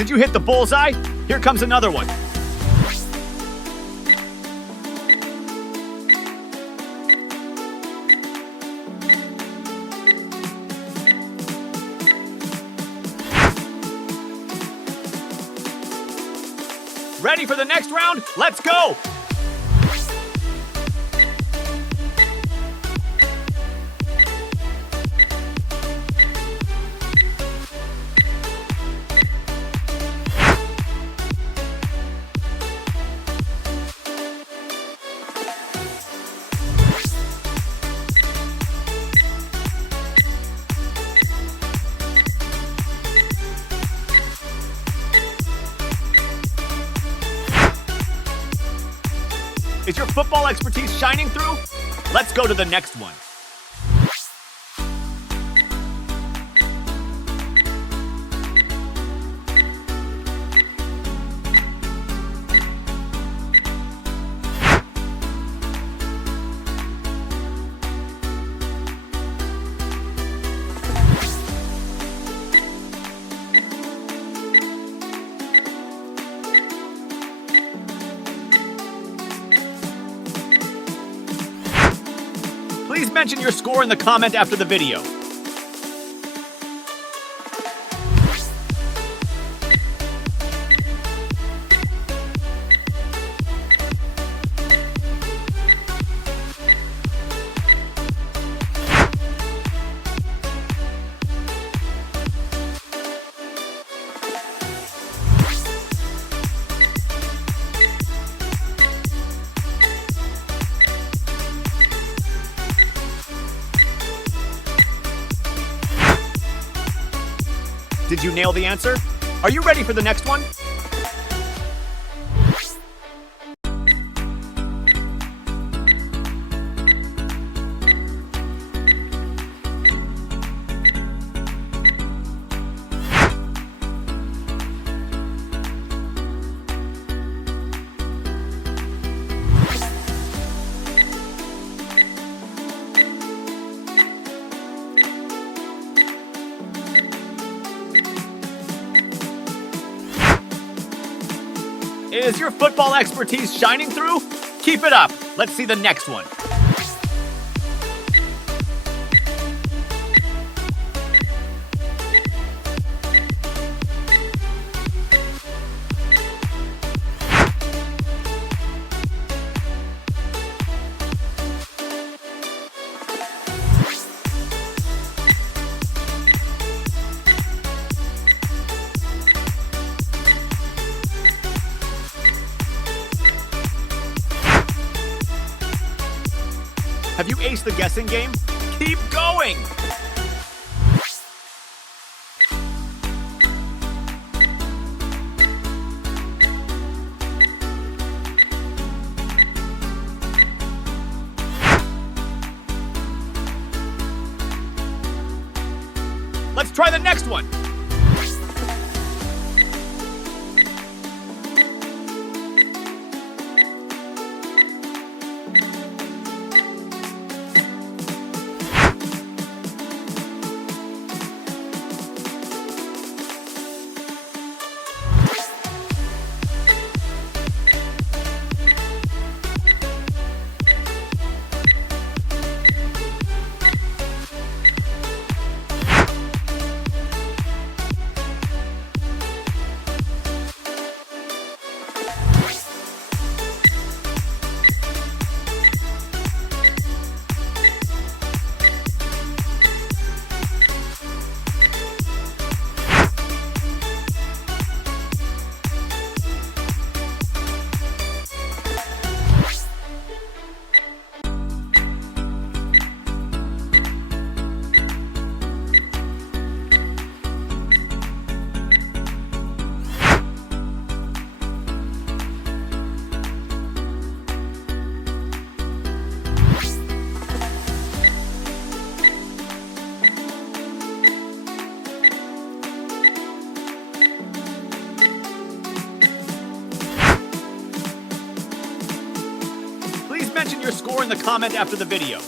Did you hit the bullseye? Here comes another one. Ready for the next round? Let's go! Is your football expertise shining through? Let's go to the next one. Please mention your score in the comment after the video. Did you nail the answer? Are you ready for the next one? Is your football expertise shining through? Keep it up. Let's see the next one. Have you aced the guessing game? Keep going! Let's try the next one! Mention your score in the comment after the video.